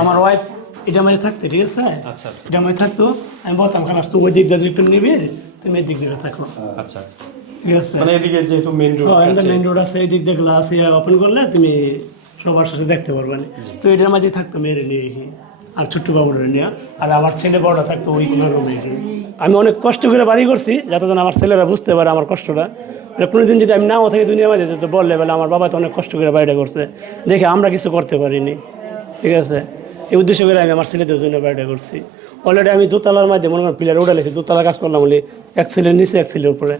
আমার ওয়াইফ এটা মাঝে থাকতে ঠিক আছে? আচ্ছা আচ্ছা। এটা মাঝে থাকতো। আমি বলতাম খালাস তো ওই দিক দিয়ে একটু নিবি তুমি এই দিক দিয়ে থাকো। আচ্ছা আচ্ছা। ঠিক আছে? মানে এদিকে যেহেতু মেন রোড আছে। মেন রোড আছে এই দিক দিয়ে গ্লাস ওপেন করলে তুমি সবার সাথে দেখতে পারবে না। তো এটার মাঝে থাকতো মেয়ের নিয়ে আর ছোট্ট বাবুর নিয়ে। আর আমার ছেলে বড়টা থাকতো ওই কোনো রুমে আমি অনেক কষ্ট করে বাড়ি করছি যাতে যেন আমার ছেলেরা বুঝতে পারে আমার কষ্টটা। মানে কোনোদিন যদি আমি নাও থাকি দুনিয়া মাঝে যেতে বললে বলে আমার বাবা তো অনেক কষ্ট করে বাড়িটা করছে। দেখে আমরা কিছু করতে পারিনি। ঠিক আছে? এই উদ্দেশ্য করে আমি আমার ছেলেদের জন্য বাড়িটা করছি। অলরেডি আমি দোতলার মাঝে মনে করেন পিলার উঠালেছি দোতলা কাজ করলাম বলি এক ছেলের নিচে এক ছেলের উপরে।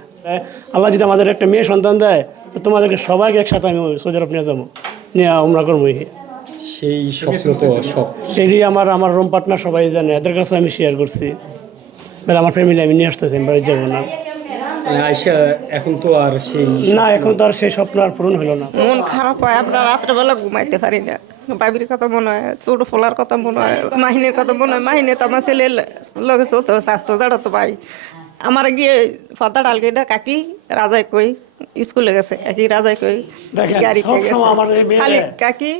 আল্লাহ যদি আমাদের একটা মেয়ে সন্তান দেয় তো তোমাদেরকে সবাইকে একসাথে আমি সৌদি আরব নিয়ে যাব। নিয়ে আমরা করব সেই স্বপ্ন তো এটি আমার আমার রুম পার্টনার সবাই জানে এদের কাছে আমি শেয়ার করছি। বলে আমার ফ্যামিলি আমি নিয়ে আসতেছি আমি বাড়ি যাব না। এখন তো আর সেই না এখন তো আর সেই স্বপ্ন আর পূরণ হলো না। মন খারাপ হয় আমরা রাত্রেবেলা ঘুমাইতে পারি না। বাবির কথা মনে হয় ছোট ফোলার কথা মনে হয় মাহিনের কথা মনে হয়। মাহিনে তো আমার ছেলে লগে চলতে স্বাস্থ্য জাড়া তো ভাই। আমার গিয়ে ফদা ডালকে দা কাকি রাজাই কই স্কুলে গেছে কাকি রাজাই কই গাড়িতে গেছে। খালি কাকি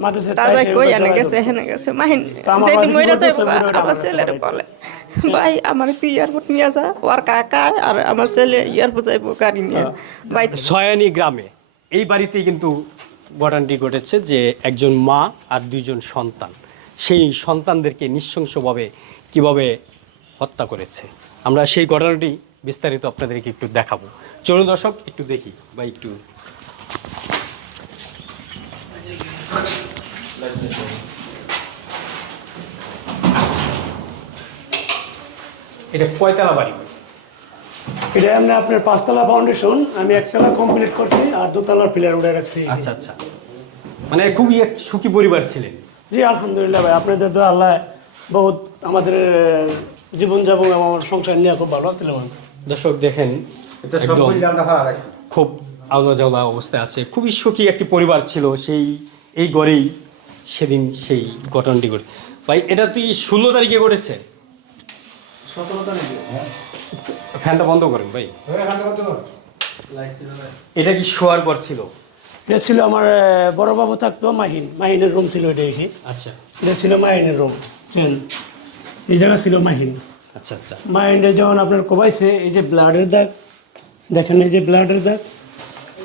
রাজাই কই এনে গেছে হেনে গেছে। মাহিন যেদিন মরে যায় আমার ছেলের বলে ভাই আমার তুই এয়ারপোর্ট নিয়ে যা ওর কাকা আর আমার ছেলে এয়ারপোর্ট যাইবো গাড়ি নিয়ে। ভাই ছয়ানি গ্রামে এই বাড়িতেই কিন্তু ঘটনাটি ঘটেছে যে একজন মা আর দুইজন সন্তান, সেই সন্তানদেরকে নৃশংসভাবে কীভাবে হত্যা করেছে? আমরা সেই ঘটনাটি বিস্তারিত আপনাদেরকে একটু দেখাবো। চলুন দর্শক, একটু দেখি বা একটু এটা কয়তলা বাড়ি? এটা এমনি আপনার পাঁচতলা ফাউন্ডেশন আমি একতলা কমপ্লিট করছি আর দোতলার পিলার উঠে রাখছি। আচ্ছা আচ্ছা। মানে খুবই এক সুখী পরিবার ছিলেন। জি আলহামদুলিল্লাহ ভাই আপনাদের তো আল্লাহ বহুত আমাদের জীবনযাপন এবং আমার সংসার নিয়ে খুব ভালো ছিল দর্শক দেখেন একদম খুব আওলা জাওলা অবস্থায় আছে। খুবই সুখী একটি পরিবার ছিল সেই এই গড়েই সেদিন সেই ঘটনাটি ঘটে। ভাই এটা তুই ষোলো তারিখে ঘটেছে? ফ্যানটা বন্ধ করেন ভাই। এটা কি শোয়ার পর ছিল? এটা ছিল আমার আহ, বড় বাবু থাকতো মাহিন। মাহিনের রুম ছিল এটা এসে। আচ্ছা। এটা ছিল মাহিনের রুম চেন। এই জায়গা ছিল মাহিন। আচ্ছা আচ্ছা। মাইন্ডে যখন আপনার কোবাইছে এই যে ব্লাডের দাগ দেখেন এই যে ব্লাডের দাগ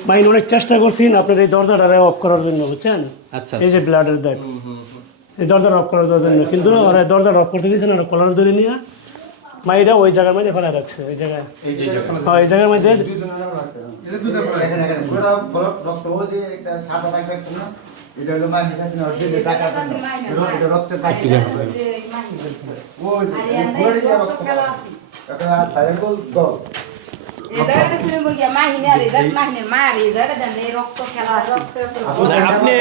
মাইন্ড অনেক চেষ্টা করছেন আপনার এই দরজাটা অফ করার জন্য বুঝছেন? আচ্ছা এই যে ব্লাডের দাগ। এই দরজাটা অফ করার জন্য কিন্তু ওরা দরজাটা অফ করতে দিয়েছেন ওরা কলার ধরে নিয়ে মাইরা ওই জায়গার মধ্যে ফেলা রাখছে ওই জায়গায়। হ্যাঁ এই জায়গার মধ্যে আপনি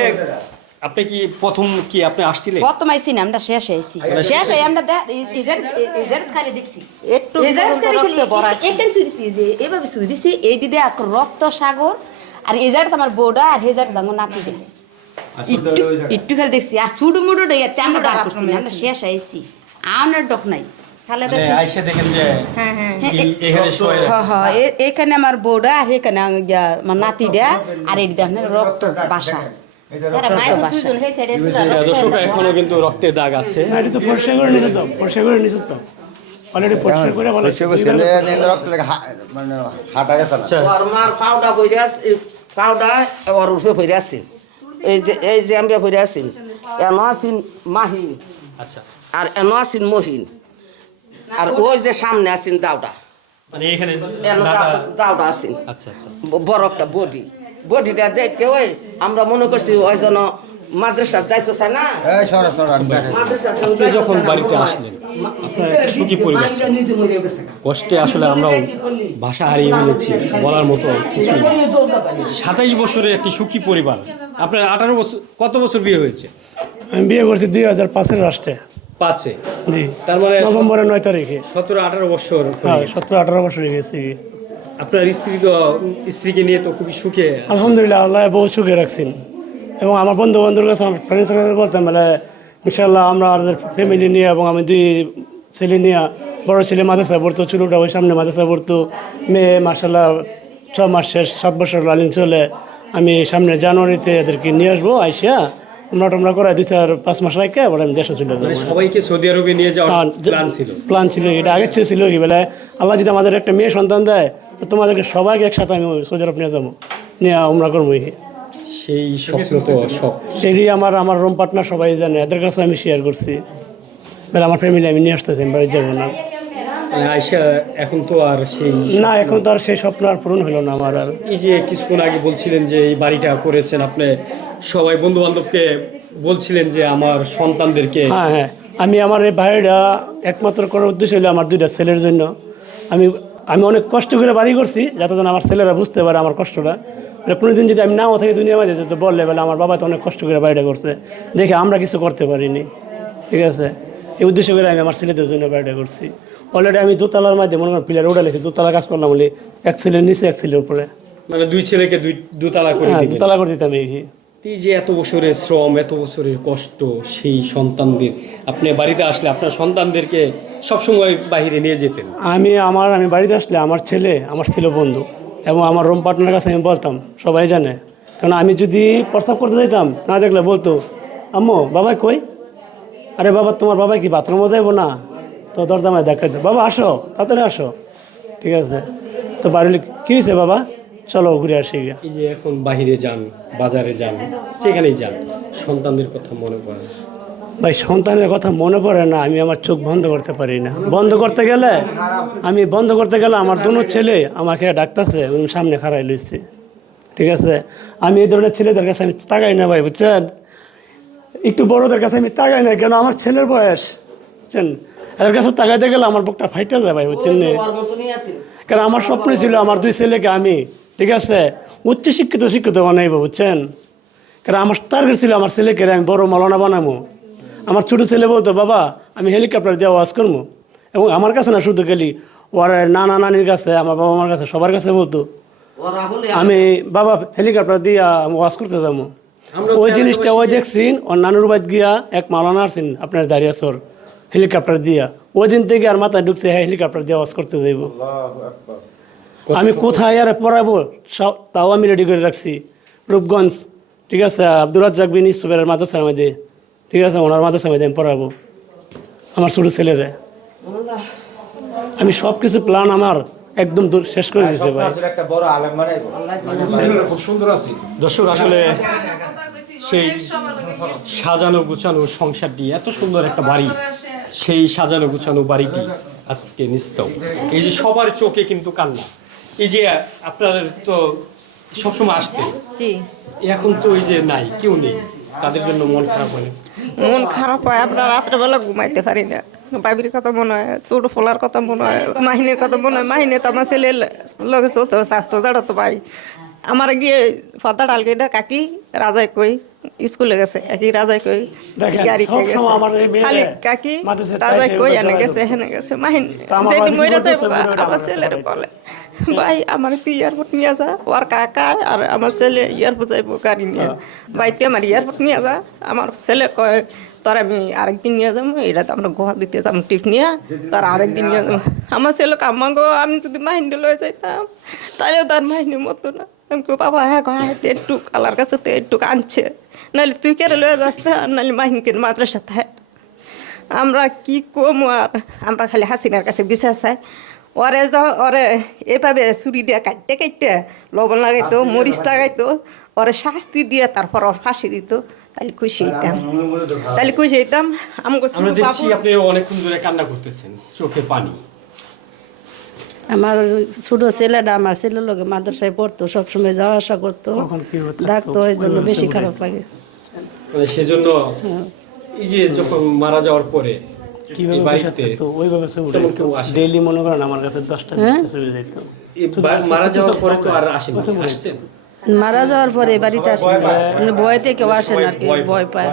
আপনি কি প্রথম কি আপনি আসছিলেন? কত মাইছি না আমরা শেষ আইছি। শেষ হয়ে আমরা ইজারত খালি দেখছি। একটু ইজারত খালি রক্ত ভরা আছে। একটান সুই দিছি যে এভাবে সুই দিছি এই দিদি এক রক্ত সাগর আর ইজারত আমার বোর্ডা আর হেজারত আমার নাতি দে একটু একটু খালি দেখছি আর সুডু মুডু ডেয়াতে আমরা বার করছি আমরা শেষ হয়েছি আমার ডক নাই। খালে মানে আইসা দেখেন যে হ্যাঁ হ্যাঁ। এখানে হ্যাঁ হ্যাঁ এখানে আমার বোর্ডা আর এখানে আমার নাতিটা আর এই রক্ত বাসা। দর্শক এখনও কিন্তু রক্তের দাগ আছে। না এটা তো পরিষ্কার করে নিছে তো পরিষ্কার করে নিছে তো। অলরেডি পরিষ্কার করে বলে মানে হাঁটা গেছে আচ্ছা। পাউডা পাউডা ওর এই যে এই যে আমরা এন মাহিন আচ্ছা। আর এন আছেন মহিন। আর ওই যে সামনে আছেন দাউডা মানে এখানে দাউডা আছেন আচ্ছা আচ্ছা। বড় একটা বডি। বডিটা দেখে ওই আমরা মনে করছি ওই যেন মাদ্রাসা যাইতো চায় না। যখন বাড়িতে আসলেন সুখী গেছে কষ্টে আসলে আমরাও ভাষা হারিয়ে ফেলেছি বলার মতো নেই সাতাইশ বছরের একটি সুখী পরিবার। আপনার আঠারো বছর কত বছর বিয়ে হয়েছে? আমি বিয়ে করছি দুই হাজার পাঁচের রাষ্ট্রে পাঁচে? জি। তার মানে নভেম্বরের নয় তারিখে। সতেরো আঠারো বছর হ্যাঁ সতেরো আঠারো বছর হয়ে গেছি আপনার স্ত্রী তো, স্ত্রীকে নিয়ে তো খুবই সুখে আলহামদুলিল্লাহ, আল্লাহ বহু সুখে রাখছেন। এবং আমার বন্ধু বান্ধবের কাছে আমার ফ্রেন্ডসের কাছে বলতাম মানে ইনশাল্লাহ আমরা আমাদের ফ্যামিলি নিয়ে এবং আমি দুই ছেলে নিয়ে, বড় ছেলে মাদ্রাসা পড়তো, চুলুটা ওই সামনে মাদ্রাসা পড়তো। মেয়ে মার্শাল্লাহ ছ মাস শেষ, সাত বছর লালিন চলে। আমি সামনে জানুয়ারিতে এদেরকে নিয়ে আসব, আইসা উমরা টমরা করে দুই চার পাঁচ মাস রাখে এবার আমি দেশে চলে মানে যাব সবাইকে সৌদি আরবে নিয়ে যাওয়ার প্ল্যান ছিল? প্ল্যান ছিল এটা চেয়ে ছিল কি বলে আল্লাহ যদি আমাদের একটা মেয়ে সন্তান দেয় তো তোমাদেরকে সবাইকে একসাথে আমি সৌদি আরব নিয়ে যাব নিয়ে উমরা করব সেই স্বপ্ন তো সব এরই আমার আমার রুম পার্টনার সবাই জানে এদের কাছে আমি শেয়ার করছি। বলে আমার ফ্যামিলি আমি নিয়ে আসতেছি বাড়ি যাব না। মানে এখন তো আর সেই না এখন তো আর সেই স্বপ্ন আর পূরণ হলো না আমার আর। এই যে কিছুক্ষণ আগে বলছিলেন যে এই বাড়িটা করেছেন আপনি সবাই বন্ধু বান্ধবকে বলছিলেন যে আমার সন্তানদেরকে হ্যাঁ হ্যাঁ। আমি আমার এই বাড়িটা একমাত্র করার উদ্দেশ্য হলো আমার দুইটা ছেলের জন্য। আমি আমি অনেক কষ্ট করে বাড়ি করছি যাতে যেন আমার ছেলেরা বুঝতে পারে আমার কষ্টটা। মানে কোনোদিন যদি আমি নাও থাকি দুনিয়া মাঝে যদি বললে বলে আমার বাবা তো অনেক কষ্ট করে বাড়িটা করছে। দেখে আমরা কিছু করতে পারিনি। ঠিক আছে? এই উদ্দেশ্য করে আমি আমার ছেলেদের জন্য বাড়িটা করছি। অলরেডি আমি দোতলার মাঝে মনে করেন পিলার উঠালেছি দোতলা কাজ করলাম বলে এক ছেলের নিচে এক ছেলের উপরে। মানে দুই ছেলেকে দুই দুতলা করে হ্যাঁ দোতলা করে দিতাম এই এই যে এত বছরের শ্রম, এত বছরের কষ্ট সেই সন্তানদের, আপনি বাড়িতে আসলে আপনার সন্তানদেরকে সবসময় বাইরে নিয়ে যেতেন? আমি আমার, আমি বাড়িতে আসলে আমার ছেলে, আমার ছিল বন্ধু এবং আমার রুম পার্টনারের কাছে আমি বলতাম, সবাই জানে। কারণ আমি যদি প্রস্তাব করতে যেতাম না দেখলে বলতো, আম্মু বাবা কই? আরে বাবা, তোমার বাবা কি বাথরুমও যাইবো না? তো দরদামায় দেখা বাবা, আসো, তাড়াতাড়ি আসো। ঠিক আছে? তো বাড়িলে কী হয়েছে বাবা? চলো ঘুরে আসি গিয়া। এই যে এখন বাইরে যান বাজারে যান যেখানেই যান সন্তানদের কথা মনে পড়ে। ভাই সন্তানের কথা মনে পড়ে না আমি আমার চোখ বন্ধ করতে পারি না। বন্ধ করতে গেলে আমি বন্ধ করতে গেলে আমার দুনো ছেলে আমাকে ডাকতেছে এবং সামনে খাড়াই লইছে। ঠিক আছে? আমি এই ধরনের ছেলেদের কাছে আমি তাকাই না ভাই বুঝছেন? একটু বড়দের কাছে আমি তাকাই না কেন আমার ছেলের বয়স বুঝছেন? এদের কাছে তাকাইতে গেলে আমার বুকটা ফাইটা যায় ভাই বুঝছেন? কারণ আমার স্বপ্ন ছিল আমার দুই ছেলেকে আমি ঠিক আছে? উচ্চ শিক্ষিত শিক্ষিত বানাইব বুঝছেন? কারণ আমার টার্গেট ছিল আমার ছেলেকে আমি বড় মালনা বানাবো আমার ছোটো ছেলে বলতো বাবা আমি হেলিকপ্টার দিয়ে ওয়াজ করব এবং আমার কাছে না শুধু গেলি ওর নানা নানির কাছে আমার বাবা মার কাছে সবার কাছে বলতো আমি বাবা হেলিকপ্টার দিয়ে আমি ওয়াজ করতে যাব ওই জিনিসটা ওই দেখছিন ওর নানুর বাদ গিয়া এক মালানা আসছেন আপনার দাঁড়িয়ে সর হেলিকপ্টার দিয়া। ওই দিন থেকে আর মাথায় ঢুকছে হ্যাঁ হেলিকপ্টার দিয়ে ওয়াজ করতে যাইব। আমি কোথায় আর পড়াবো? সব তাও আমি রেডি করে রাখছি। রূপগঞ্জ ঠিক আছে? আব্দুল রাজ্জাক বিন ইসুফের মাদ্রাসার মধ্যে। ঠিক আছে? ওনার মাদ্রাসার মধ্যে আমি পড়াবো। আমার ছোটো ছেলেরে। আমি সব কিছু প্ল্যান আমার একদম শেষ করে দিয়েছে ভাই। একটা বড় আলেম বানাইবো খুব সুন্দর আছি। দর্শক আসলে সেই সাজানো গুছানো সংসারটি এত সুন্দর একটা বাড়ি। সেই সাজানো গুছানো বাড়িটি আজকে নিস্তব এই যে সবার চোখে কিন্তু কান্না। এই যে আপনার তো সবসময় আসতে। জি। এখন তো ওই যে নাই কেউ নেই। তাদের জন্য মন খারাপ হয় মন খারাপ হয় আমরা রাত্রেবেলা ঘুমাইতে পারি না। বাবির কথা মনে হয় ছোট ফোলার কথা মনে হয় মাহিনের কথা মনে হয়। মাহিনে তো আমার ছেলে লগে চলতে স্বাস্থ্য জাড়া তো ভাই। আমার গিয়ে ফতা ডালকে দা কাকি রাজাই কই? স্কুলে গেছে কাকি রাজাই কই গাড়িতে গেছে। খালি কাকি রাজাই কই এনে গেছে হেনে গেছে। মাহিন যেদিন মরে বলতেছে, আমার ছেলের বলে ভাই আমার তুই এয়ারপোর্ট নিয়ে যা ওর কাকা আর আমার ছেলে এয়ারপোর্ট যাইবো গাড়ি নিয়ে। ভাই তুই আমার এয়ারপোর্ট নিয়ে যা। আমার ছেলে কয় তোর আমি আরেকদিন নিয়ে যাব এটা তো আমরা গোয়া দিতে যাব টিপ নিয়ে। তার আরেকদিন নিয়ে যাব। আমার ছেলে কাম্মা গো আমি যদি মাহিনী লয়ে যাইতাম তাহলে তার মাহিনী মতো না। আমি বাবা হ্যাঁ হ্যাঁ একটু আলার কাছে তো একটু আনছে নাহলে তুই কেন লয়ে যাস না নাহলে মাহিনকে মাদ্রাসা থাকে আমরা কি কম আর আমরা খালি হাসিনার কাছে বিশ্বাস চাই ওরে যা- ওরে এভাবে ছুরি দিয়ে কাটতে কাটতে লবণ লাগাইতো মরিচ লাগাইতো ওরে শাস্তি দিয়ে তারপর ওর ফাঁসি দিত তাহলে খুশি হইতাম তাহলে খুশি হইতাম আমাকে আমরা দেখছি আপনি অনেকক্ষণ ধরে কান্না করতেছেন চোখে পানি আমার ছোট ছেলেটা আমার ছেলের লোকে মাদ্রাসায় পড়তো সবসময় যাওয়া আসা করতো। কখন কি হতো? ডাকতো এই জন্য বেশি খারাপ লাগে। মানে সেজন্য এই যে যখন মারা যাওয়ার পরে কীভাবে বাড়িতে তো ওইভাবে সে উঠে তেমন কেউ আসে না। ডেইলি মনে করেন আমার কাছে দশটা চলে যেত মারা যাওয়ার পরে তো আর আসেন আসছেন মারা যাওয়ার পরে বাড়িতে আসে না। মানে ভয়তে কেউ আসে না আর কি ভয় পায়।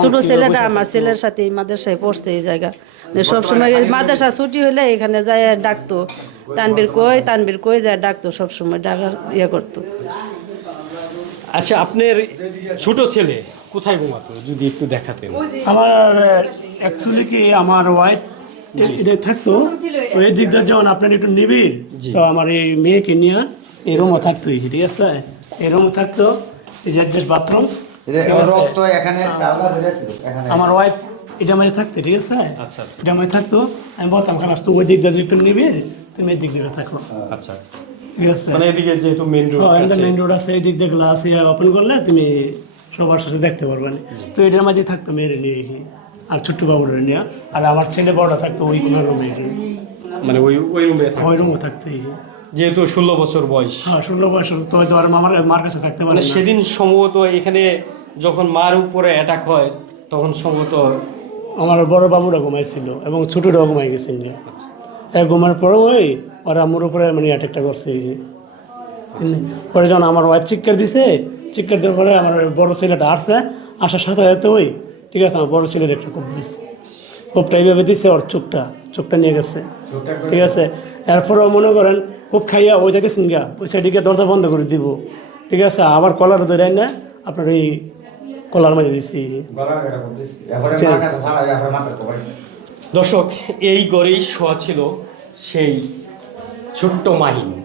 ছোট ছেলেটা আমার ছেলের সাথে মাদ্রাসায় পড়ছে এই জায়গা। সবসময় এই মাদ্রাসা ছুটি হলে এখানে যায় ডাকতো। তানবির কই তানবির কই যায় ডাকতো সবসময় ডাকার ইয়ে করতো। আচ্ছা আপনার ছোট ছেলে কোথায় ঘুমাতো যদি একটু দেখাতেন? আমার অ্যাকচুয়ালি কি আমার ওয়াইফ এটা থাকতো। ওই দিক দিয়ে যখন আপনার একটু নিবিড় তো আমার এই মেয়েকে নিয়ে এই রুমও থাকতো এই, ঠিক আছে? এই রুমও থাকতো এই যে বাথরুম আমার ওয়াইফ এটা মাঝে থাকতে ঠিক আছে? আচ্ছা আচ্ছা। এটা মাঝে থাকতো আমি বলতাম খালাস তো ওই দিক দিয়ে একটু নিবি তুমি এই দিক দিয়ে থাকো। আচ্ছা আচ্ছা। ঠিক আছে? মানে এদিকে যেহেতু মেন রোড মেন রোড আছে। এই দিক দিয়ে গ্লাস ওপেন করলে তুমি সবার সাথে দেখতে পারবে। না তো এটার মাঝে থাকতো মেয়ের নিয়ে আর ছোট্ট বাবুর নিয়ে আর আমার ছেলে বড় থাকতো ওই কোনো রুমে মানে ওই ওই রুমে ওই রুমও থাকতো এই যেহেতু ষোলো বছর বয়স। হ্যাঁ ষোলো বয়স তো হয়তো আর মামার মার কাছে থাকতে পারে মানে সেদিন সম্ভবত এখানে যখন মার উপরে অ্যাটাক হয় তখন সম্ভবত আমার বড় বাবুরা ঘুমাইছিল এবং ছোটরাও ঘুমাই গেছিল। ঘুমার পরে ওই ওরা আমার উপরে মানে অ্যাটাকটা করছে। পরে যখন আমার ওয়াইফ চিৎকার দিছে চিৎকার দেওয়ার পরে আমার বড় ছেলেটা আসছে আসার সাথে সাথে ওই ঠিক আছে আমার বড় ছেলের একটা কোপ দিচ্ছে কোপটা এইভাবে দিছে ওর চোখটা চোখটা নিয়ে গেছে। ঠিক আছে এরপরেও মনে করেন খুব খাইয়া ওই জায়গায় সিনগা ওই সাইডিকে দরজা বন্ধ করে দিব। ঠিক আছে আবার কলার ধরে না আপনার এই কলার মাঝে বাড়ি দর্শক এই গড়েই শোয়া ছিল সেই ছোট্ট মাহিন।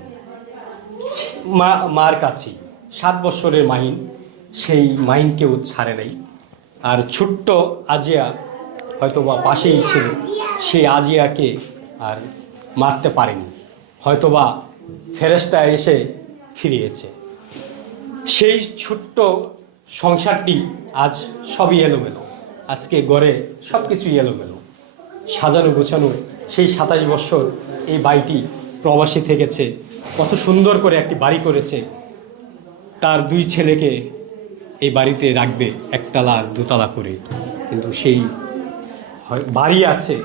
মা মার কাছে সাত বছরের মাহিন। সেই মাহিনকেও ছাড়ে নাই। আর ছোট্ট আজিয়া হয়তো বা পাশেই ছিল। সেই আজিয়াকে আর মারতে পারেনি। হয়তোবা ফেরেস্তা এসে ফিরিয়েছে। সেই ছোট্ট সংসারটি আজ সবই এলোমেলো। আজকে গড়ে সব কিছুই এলোমেলো। সাজানো গোছানো সেই সাতাশ বছর এই বাড়িটি প্রবাসী থেকেছে, কত সুন্দর করে একটি বাড়ি করেছে। তার দুই ছেলেকে এই বাড়িতে রাখবে একতলা আর দুতলা করে। কিন্তু সেই বাড়ি আছে,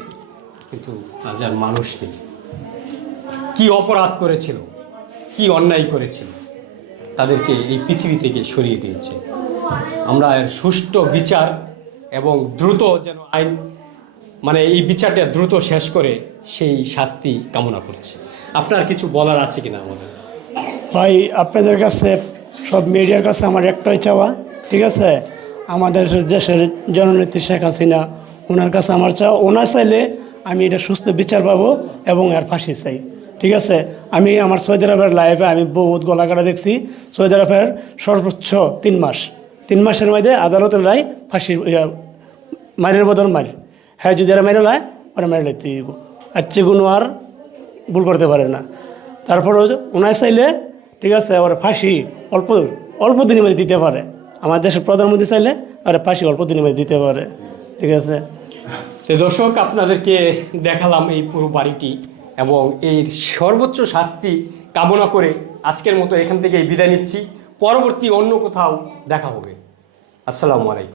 কিন্তু আজ আর মানুষ নেই। কি অপরাধ করেছিল, কি অন্যায় করেছিল, তাদেরকে এই পৃথিবী থেকে সরিয়ে দিয়েছে। আমরা সুষ্ঠু বিচার এবং দ্রুত যেন আইন মানে এই বিচারটা দ্রুত শেষ করে সেই শাস্তি কামনা করছি। আপনার কিছু বলার আছে কিনা আমাদের? ভাই, আপনাদের কাছে, সব মিডিয়ার কাছে আমার একটাই চাওয়া, ঠিক আছে? আমাদের দেশের জননেত্রী শেখ হাসিনা, ওনার কাছে আমার চাওয়া, ওনার চাইলে আমি এটা সুস্থ বিচার পাবো এবং আর ফাঁসি চাই, ঠিক আছে? আমি আমার সৌদি আরবের লাইফে আমি বহুত গলাকাটা দেখছি। সৌদি আরবের সর্বোচ্চ তিন মাস তিন মাসের মধ্যে আদালতের রায় ফাঁসি মারের বদল মারি হ্যাঁ যদি এরা মেরে লায়, ওরা মেরে লাইতে আর কোনো আর ভুল করতে পারে না। তারপরে ওনার চাইলে, ঠিক আছে আবার ফাঁসি অল্প অল্প দিনের মধ্যে দিতে পারে। আমার দেশের প্রধানমন্ত্রী চাইলে আর ফাঁসি অল্প দিনের মধ্যে দিতে পারে। ঠিক আছে? তো দর্শক, আপনাদেরকে দেখালাম এই পুরো বাড়িটি এবং এই সর্বোচ্চ শাস্তি কামনা করে আজকের মতো এখান থেকে বিদায় নিচ্ছি। পরবর্তী অন্য কোথাও দেখা হবে। আসসালামু আলাইকুম।